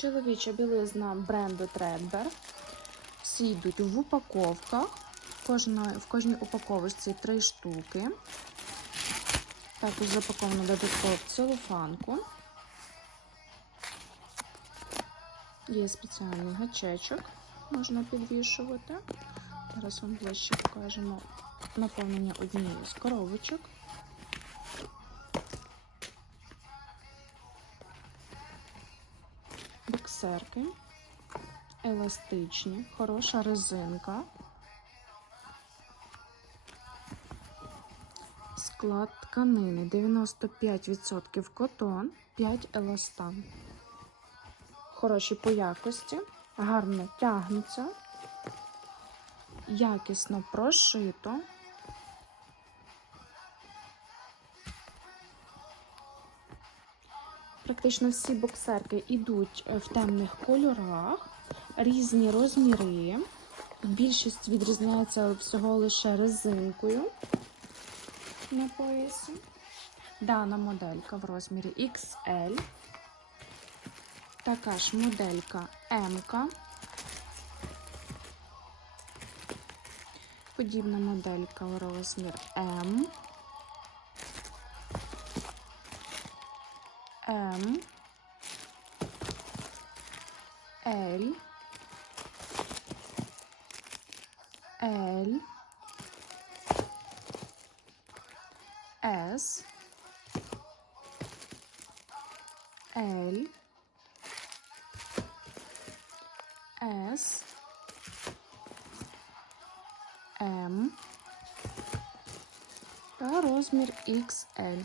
Чоловіча білизна бренду Threadbare. Всі йдуть в упаковках. В кожній упаковочці три штуки. Також запаковано додатково целофанку. Є спеціальний гачечок, можна підвішувати. Зараз вам ближче покажемо наповнення однієї з коробочок. Боксерки, еластичні, хороша резинка. Склад тканини 95% котон, 5 еластан. Хороші по якості, гарно тягнуться, якісно прошито. Практично всі боксерки йдуть в темних кольорах, різні розміри. Більшість відрізняється всього лише резинкою на поясі. Дана моделька в розмірі XL. Така ж моделька М. Подібна моделька в розмір М. М. L. L. S. L. S. М. Та розмір XL.